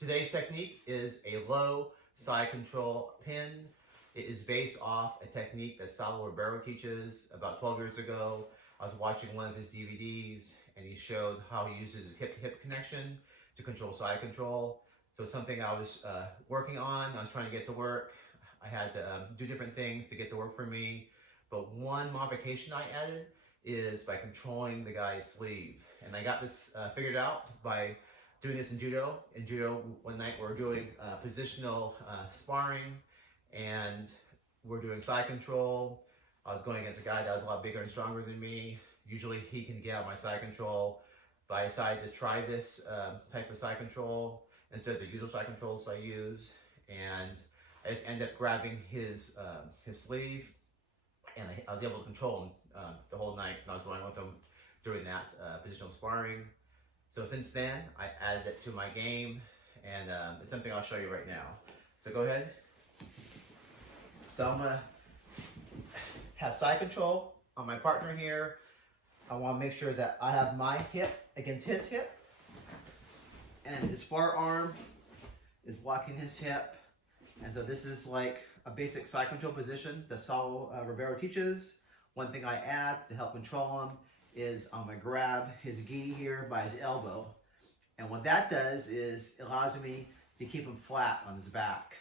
Today's technique is a low side control pin. It is based off a technique that Sal Ribeiro teaches. About 12 years ago, I was watching one of his DVDs and he showed how he uses his hip-to-hip connection to control side control. So something I was working on, I was trying to get to work. I had to do different things to get to work for me. But one modification I added is by controlling the guy's sleeve. And I got this figured out by doing this in judo. In judo, one night we're doing positional sparring, and we're doing side control. I was going against a guy that was a lot bigger and stronger than me. Usually he can get out my side control, but I decided to try this type of side control instead of the usual side controls I use. And I just ended up grabbing his sleeve, and I was able to control him the whole night. And I was going with him doing that positional sparring. So since then, I added it to my game, and it's something I'll show you right now. So go ahead. So I'm gonna have side control on my partner here. I wanna make sure that I have my hip against his hip, and his forearm is blocking his hip. And so this is like a basic side control position that Sal Ribeiro teaches. One thing I add to help control him is I'm gonna grab his gi here by his elbow. And what that does is it allows me to keep him flat on his back.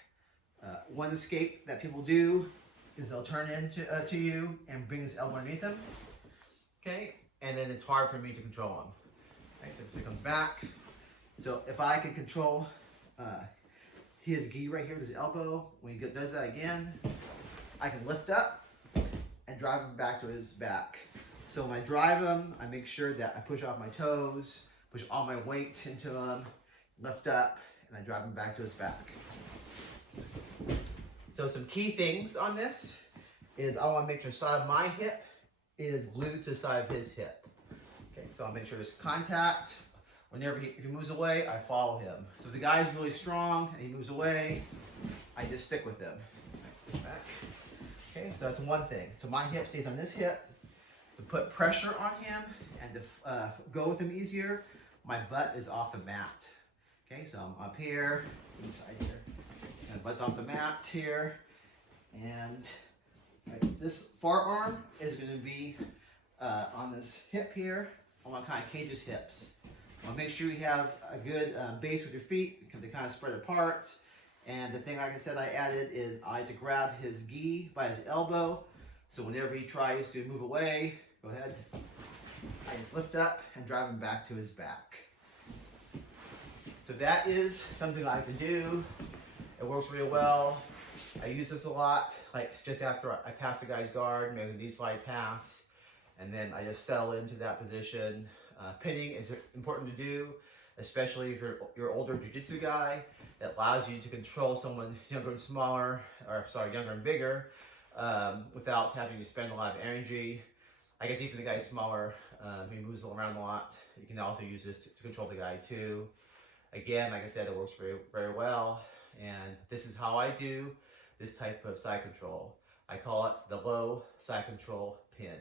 One escape that people do is they'll turn into to you and bring his elbow underneath him. Okay, and then it's hard for me to control him. Right, so he comes back. So if I can control his gi right here with his elbow, when he does that again, I can lift up and drive him back to his back. So when I drive him, I make sure that I push off my toes, push all my weight into him, lift up, and I drive him back to his back. So some key things on this is I want to make sure the side of my hip is glued to the side of his hip. Okay, so I'll make sure there's contact. Whenever if he moves away, I follow him. So if the guy is really strong and he moves away, I just stick with him. Right, back. Okay, so that's one thing. So my hip stays on this hip. To put pressure on him and to go with him easier, my butt is off the mat. Okay, so I'm up here, inside here. So my butt's off the mat here, and this forearm is going to be on this hip here. I want to kind of cage his hips. I want to make sure you have a good base with your feet, they kind of spread apart. And the thing, like I said, I added is I had to grab his gi by his elbow. So whenever he tries to move away, go ahead, I just lift up and drive him back to his back. So that is something I can do. It works really well. I use this a lot, like just after I pass the guy's guard, maybe a knee slide pass, and then I just settle into that position. Pinning is important to do, especially if you're older jiu-jitsu guy. It allows you to control someone younger and smaller, or sorry, younger and bigger, without having to spend a lot of energy. I guess even the guy's smaller, he moves around a lot. You can also use this to control the guy too. Again, like I said, it works very, very well. And this is how I do this type of side control. I call it the low side control pin.